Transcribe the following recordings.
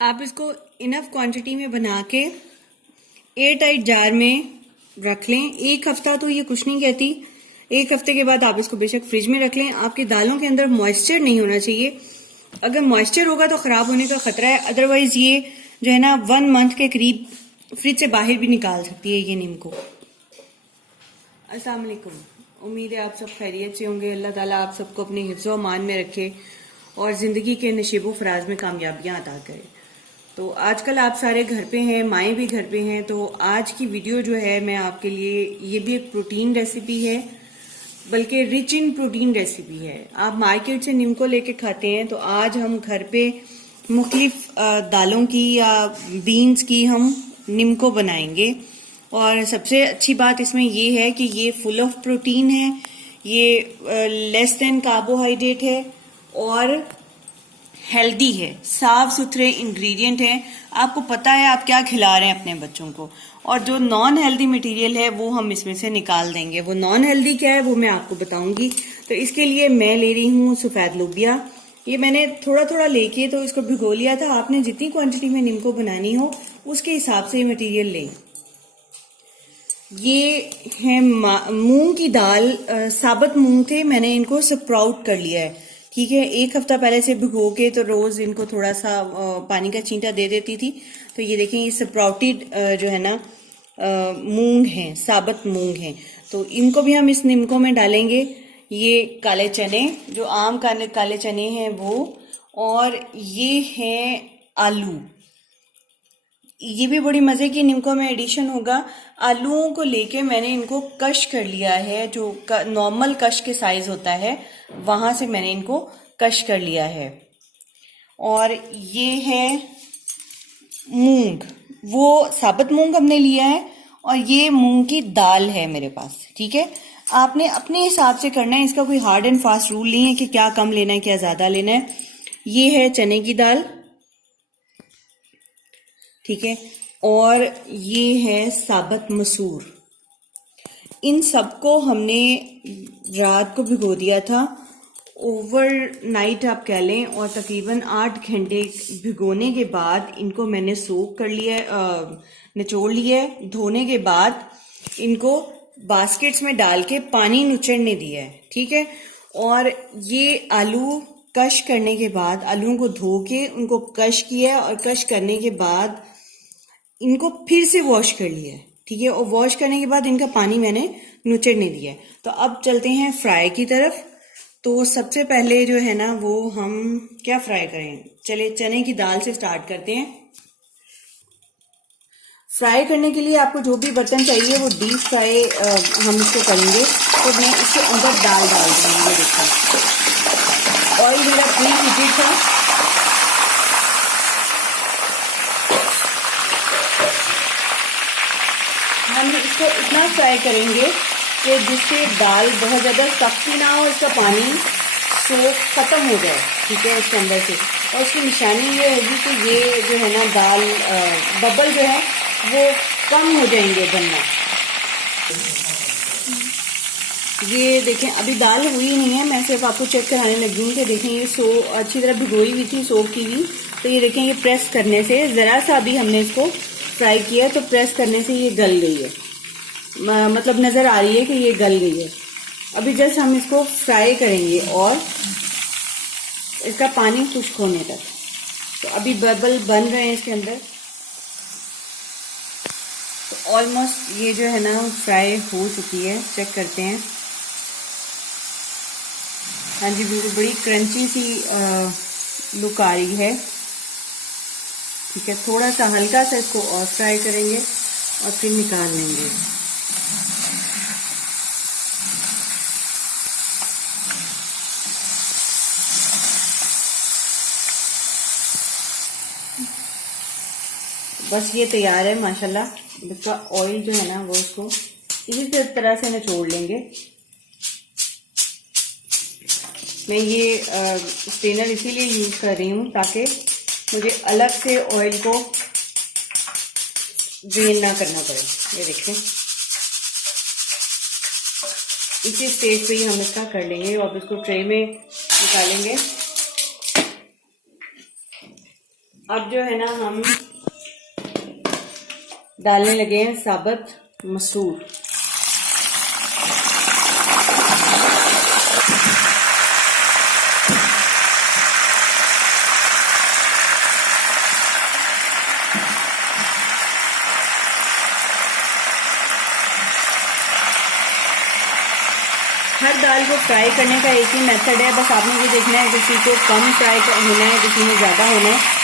आप इसको enough quantity में बना के एयर टाइट जार में रख लें। एक हफ्ता तो ये कुछ नहीं कहती। एक हफ्ते के बाद आप इसको बेशक फ्रिज में रख लें। आपकी दालों के अंदर मॉइस्चर नहीं होना चाहिए। अगर मॉइस्चर होगा तो खराब होने का खतरा है। अदरवाइज ये जो है ना 1 मंथ के करीब फ्रिज से बाहर भी निकाल सकती है ये नीमको। अस्सलाम वालेकुम। उम्मीद है आप सब खैरियत से होंगे। अल्लाह ताला आप सबको अपने हिफ्ज़ो अमान में रखे और ज़िंदगी के नशीबो फराज में कामयाबियां अता करे। तो आजकल आप सारे घर पे हैं, माएँ भी घर पे हैं। तो आज की वीडियो जो है मैं आपके लिए, ये भी एक प्रोटीन रेसिपी है, बल्कि रिच इन प्रोटीन रेसिपी है। आप मार्केट से नीमको लेके खाते हैं, तो आज हम घर पे मुख्तलिफ दालों की या बीन्स की हम नीमको बनाएंगे। और सबसे अच्छी बात इसमें ये है कि ये फुल ऑफ प्रोटीन है, ये लेस देन कार्बोहाइड्रेट है और हेल्दी है। साफ सुथरे इंग्रेडिएंट हैं। आपको पता है आप क्या खिला रहे हैं अपने बच्चों को। और जो नॉन हेल्दी मटेरियल है वो हम इसमें से निकाल देंगे। वो नॉन हेल्दी क्या है वो मैं आपको बताऊंगी। तो इसके लिए मैं ले रही हूँ सफेद लोबिया। ये मैंने थोड़ा थोड़ा लेके तो इसको भिगो लिया था। आपने जितनी क्वांटिटी में नीमको बनानी हो उसके हिसाब से ये मटेरियल लें। ये है मूंग की दाल, साबुत मूंग थे, मैंने इनको स्प्राउट कर लिया है। ठीक है, एक हफ्ता पहले से भिगो के तो रोज इनको थोड़ा सा पानी का छींटा दे देती थी। तो ये देखें, ये स्प्राउटेड जो है ना मूंग है, साबुत मूंग है। तो इनको भी हम इस नीमको में डालेंगे। ये काले चने, जो आम काले चने हैं वो, और ये है आलू। ये भी बड़ी मजे की नीमको में एडिशन होगा। आलूओं को लेके मैंने इनको कश कर लिया है, जो नॉर्मल कश के साइज होता है वहां से मैंने इनको कश कर लिया है। और ये है मूंग, वो साबुत मूंग हमने लिया है, और ये मूंग की दाल है मेरे पास। ठीक है, आपने अपने हिसाब से करना है। इसका कोई हार्ड एंड फास्ट रूल नहीं है कि क्या कम लेना है क्या ज्यादा लेना है। ये है चने की दाल, ठीक है, और ये है साबुत मसूर। इन सबको हमने रात को भिगो दिया था, ओवरनाइट आप कह लें, और तकरीबन 8 घंटे भिगोने के बाद इनको मैंने सोक कर लिया, निचोड़ लिया है। धोने के बाद इनको बास्केट्स में डाल के पानी नुचड़ने दिया है। ठीक है, और ये आलू कश करने के बाद, आलूओं को धो के उनको कश किया, और कश करने के बाद इनको फिर से वॉश कर लिया है। ठीक है, और वॉश करने के बाद इनका पानी मैंने नुचड़ने दिया है। तो अब चलते हैं फ्राई की तरफ। तो सबसे पहले जो है ना वो हम क्या फ्राई करें, चले चने की दाल से स्टार्ट करते हैं। फ्राई करने के लिए आपको जो भी बर्तन चाहिए वो डीप फ्राई हम इसको करेंगे। तो मैं इसके अंदर दाल डाल दूंगी। ये देखिए, ऑयल मेरा प्री हीटेड था। हम इसको इतना फ्राई करेंगे कि जिससे दाल बहुत ज़्यादा सख्त भी ना हो, इसका पानी सोख खत्म हो जाए। ठीक है, इसके अंदर से। और उसकी निशानी ये होगी कि ये जो है ना दाल, बबल जो है वो कम हो जाएंगे बनना। ये देखें, अभी दाल हुई नहीं है, मैं सिर्फ आपको चेक कराने लगी हूँ कि देखें ये अच्छी तरह भिगोई हुई थी, सोख की हुई। तो ये देखें, ये प्रेस करने से ज़रा सा भी हमने इसको फ्राई किया तो प्रेस करने से ये गल गई है। मतलब नज़र आ रही है कि ये गल गई है। अभी जस्ट हम इसको फ्राई करेंगे और इसका पानी खुश्क होने तक। तो अभी बबल बन रहे हैं इसके अंदर। तो ऑलमोस्ट ये जो है ना फ्राई हो चुकी है। चेक करते हैं। हाँ जी, बिल्कुल बड़ी क्रंची सी लुक आ रही है। ठीक है, थोड़ा सा हल्का सा इसको और फ्राई करेंगे और फिर निकाल लेंगे। बस ये तैयार है माशाल्लाह। इसका ऑयल जो है ना वो इसको इसी तरह से निचोड़ लेंगे। मैं ये स्ट्रेनर इसीलिए यूज कर रही हूँ ताकि मुझे अलग से ऑयल को ड्रेन ना करना पड़े। ये देखिए, इसी स्टेज पे ही हम इसका कर लेंगे और इसको ट्रे में निकालेंगे। अब जो है ना हम डालने लगे हैं साबुत मसूर। हर दाल को फ्राई करने का एक ही मेथड है, बस आपने ये देखना है किसी को कम फ्राई होना है, किसी में ज़्यादा होना है।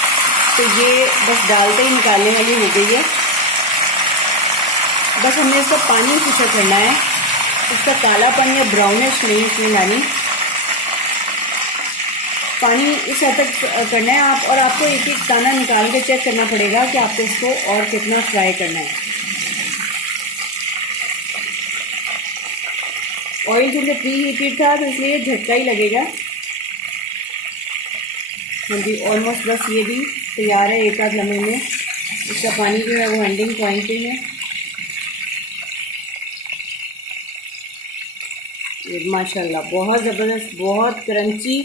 तो ये बस डालते ही निकालने वाली हो गई है। बस हमने इसका पानी पीछा करना है, इसका कालापन या ब्राउनिश नहीं इसमें लानी, पानी इस हद तक करना है आप। और आपको एक एक दाना निकाल के चेक करना पड़ेगा कि आपको इसको और कितना फ्राई करना है। ऑयल क्योंकि प्री हीटेड था तो इसलिए झटका ही लगेगा। हाँ जी, ऑलमोस्ट बस ये भी तैयार है एक आध लम्हे में। इसका पानी जो है वो एंडिंग पॉइंट पे है। ये माशाल्लाह बहुत ज़बरदस्त, बहुत क्रंची।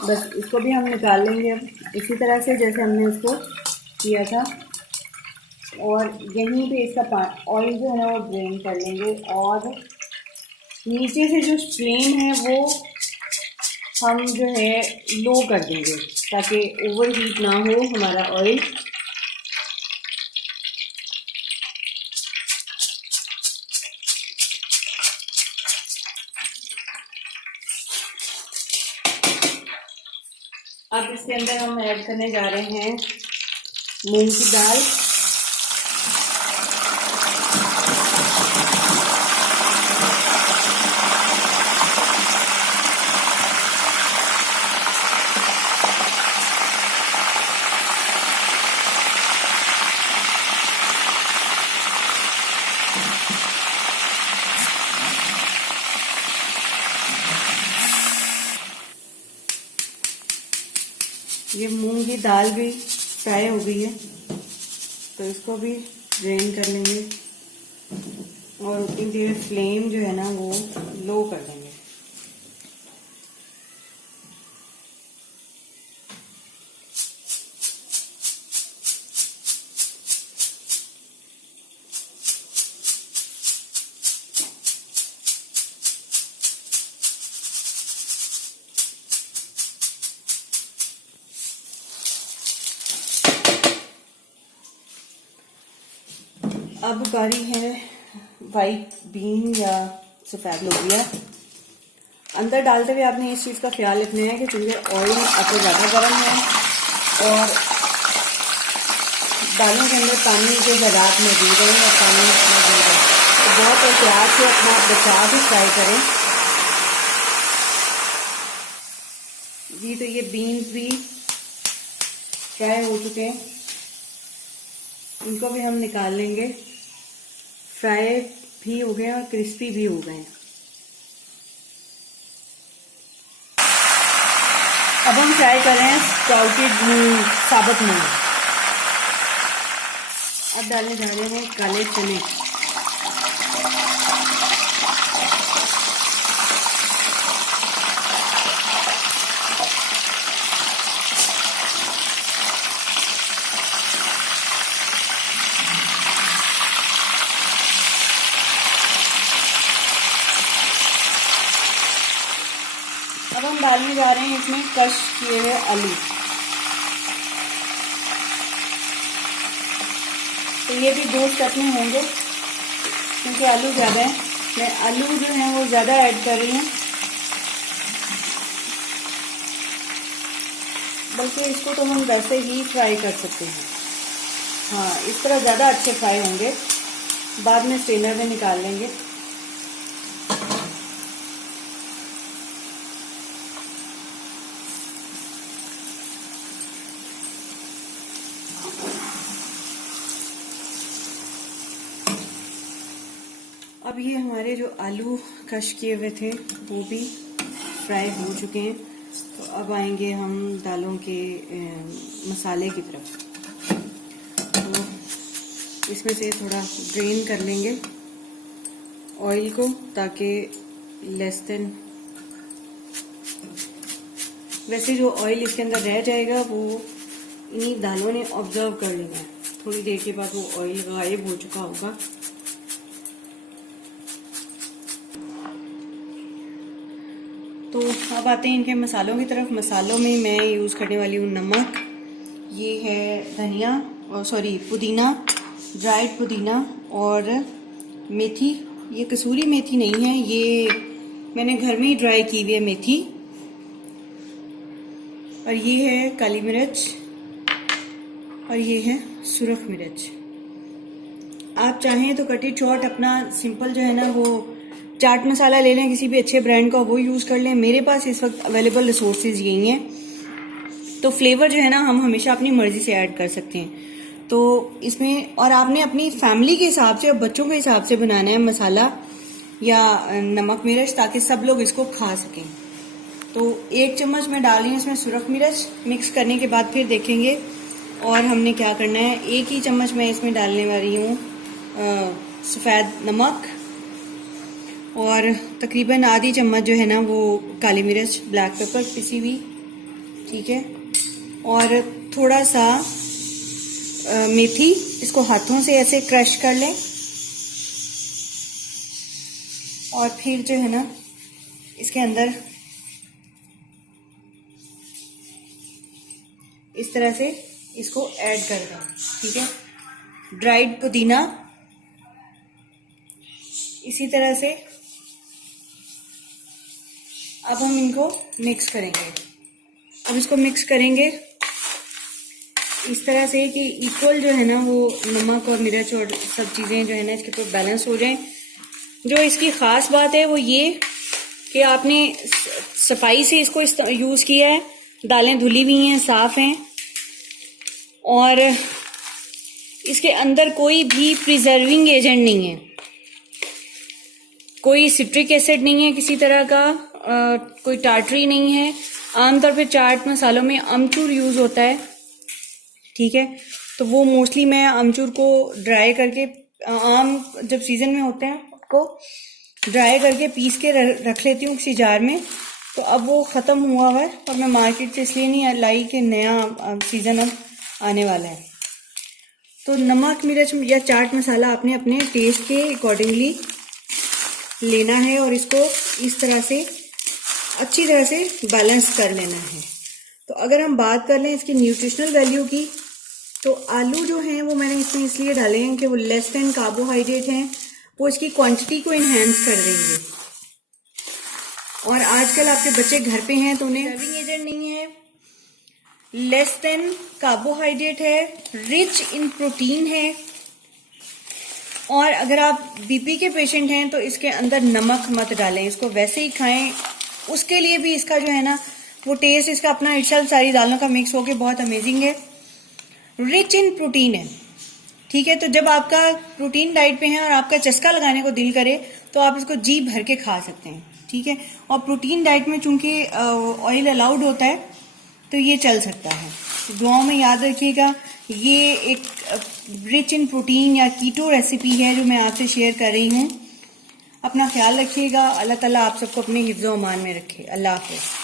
बस इसको भी हम निकाल लेंगे अब इसी तरह से जैसे हमने इसको किया था। और यहीं पे इसका ऑयल जो है ना वो ड्रेन कर लेंगे। और नीचे से जो फ्लेम है वो हम जो है लो कर देंगे ताकि ओवर हीट ना हो हमारा ऑयल। अब इसके अंदर हम ऐड करने जा रहे हैं मूंग की दाल। ये मूंग की दाल भी फ्राई हो गई है तो इसको भी ड्रेन कर लेंगे और उतनी देर फ्लेम जो है ना वो लो कर देंगे। अब बारी है वाइट बीन या सफ़ेद लोबिया। अंदर डालते हुए आपने इस चीज़ का ख्याल रखना है कि क्योंकि ऑयल आपको ज़्यादा गर्म है और दालों के अंदर पानी के ज़रात मौजूद है और पानी मौजूद है, तो बहुत एहतियात से अपना बचा के फ्राई करें। जी तो ये बीन्स भी फ्राई हो चुके हैं, इनको भी हम निकाल लेंगे। फ्राई भी हो गए और क्रिस्पी भी हो गए। अब हम फ्राई कर रहे हैं स्प्राउटेड मूंग, साबुत मूंग। अब डालने जा रहे हैं काले चने। अब हम डालने जा रहे हैं इसमें क्रश किए हुए आलू। तो ये भी 2 स्टेप में होंगे क्योंकि आलू ज़्यादा है। मैं आलू जो है वो ज़्यादा ऐड कर रही हूँ, बल्कि इसको तो हम वैसे ही फ्राई कर सकते हैं। हाँ, इस तरह ज़्यादा अच्छे फ्राई होंगे, बाद में स्ट्रेनर में निकाल लेंगे। अब ये हमारे जो आलू क्रश किए हुए थे वो भी फ्राई हो चुके हैं। तो अब आएंगे हम दालों के मसाले की तरफ। तो इसमें से थोड़ा ड्रेन कर लेंगे ऑयल को, ताकि लेस देन, वैसे जो ऑयल इसके अंदर रह जाएगा वो इन्हीं दालों ने ऑब्जर्व कर लेना है। थोड़ी देर के बाद वो ऑयल गायब हो चुका होगा। तो अब आते हैं इनके मसालों की तरफ। मसालों में मैं यूज़ करने वाली हूँ नमक, ये है धनिया और पुदीना, ड्राइड पुदीना और मेथी। ये कसूरी मेथी नहीं है, ये मैंने घर में ही ड्राई की हुई है मेथी। और ये है काली मिर्च और ये है सुरख मिर्च। आप चाहें तो कटी चॉट अपना सिंपल जो है ना वो चाट मसाला ले लें किसी भी अच्छे ब्रांड का, वो यूज़ कर लें। मेरे पास इस वक्त अवेलेबल रिसोर्सेज यही हैं, तो फ्लेवर जो है ना हम हमेशा अपनी मर्जी से ऐड कर सकते हैं। तो इसमें और आपने अपनी फैमिली के हिसाब से और बच्चों के हिसाब से बनाना है मसाला या नमक मिर्च, ताकि सब लोग इसको खा सकें। तो 1 चम्मच मैं डाल रही हूँ इसमें सुरख मिर्च। मिक्स करने के बाद फिर देखेंगे और हमने क्या करना है। 1 ही चम्मच मैं इसमें डालने वाली हूँ सफ़ेद नमक और तकरीबन आधी चम्मच जो है ना वो काली मिर्च, ब्लैक पेपर पिसी हुई, ठीक है। और थोड़ा सा मेथी, इसको हाथों से ऐसे क्रश कर लें और फिर जो है ना इसके अंदर इस तरह से इसको ऐड कर दें, ठीक है। ड्राइड पुदीना इसी तरह से। अब हम इनको मिक्स करेंगे। अब इसको मिक्स करेंगे इस तरह से कि इक्वल जो है ना वो नमक और मिर्च और सब चीज़ें जो है ना इसके ऊपर बैलेंस हो जाएं। जो इसकी ख़ास बात है वो ये कि आपने सफाई से इसको यूज़ किया है, दालें धुली हुई हैं, साफ़ हैं और इसके अंदर कोई भी प्रिजर्विंग एजेंट नहीं है, कोई सिट्रिक एसिड नहीं है किसी तरह का, कोई टार्टरी नहीं है। आमतौर पे चाट मसालों में अमचूर यूज़ होता है, ठीक है। तो वो मोस्टली मैं अमचूर को ड्राई करके, आम जब सीज़न में होते हैं उसको ड्राई करके पीस के रख लेती हूँ किसी जार में। तो अब वो ख़त्म हुआ है और मैं मार्केट से इसलिए नहीं लाई कि नया सीज़न अब आने वाला है। तो नमक मिर्च या चाट मसाला आपने अपने टेस्ट के अकॉर्डिंगली लेना है और इसको इस तरह से अच्छी तरह से बैलेंस कर लेना है। तो अगर हम बात कर लें इसकी न्यूट्रिशनल वैल्यू की, तो आलू जो हैं वो मैंने इसमें इसलिए डाले हैं कि वो लेस देन कार्बोहाइड्रेट हैं, वो इसकी क्वांटिटी को इन्हेंस कर देंगे। और आजकल आपके बच्चे घर पे हैं तो उन्हें सर्विंग एजेंट नहीं है, लेस देन कार्बोहाइड्रेट है, रिच इन प्रोटीन है। और अगर आप बीपी के पेशेंट हैं तो इसके अंदर नमक मत डालें, इसको वैसे ही खाएं। उसके लिए भी इसका जो है ना वो टेस्ट इसका अपना इटसेल्फ सारी दालों का मिक्स होके बहुत अमेजिंग है। रिच इन प्रोटीन है, ठीक है। तो जब आपका प्रोटीन डाइट पे है और आपका चस्का लगाने को दिल करे तो आप इसको जी भर के खा सकते हैं, ठीक है। और प्रोटीन डाइट में चूंकि ऑयल अलाउड होता है तो ये चल सकता है। दुआओं में याद रखिएगा, ये एक रिच इन प्रोटीन या कीटो रेसिपी है जो मैं आपसे शेयर कर रही हूँ। अपना ख्याल रखिएगा। अल्लाह ताला आप सबको अपने हिफ्ज़ो अमान में रखे। अल्लाह हाफ़िज़।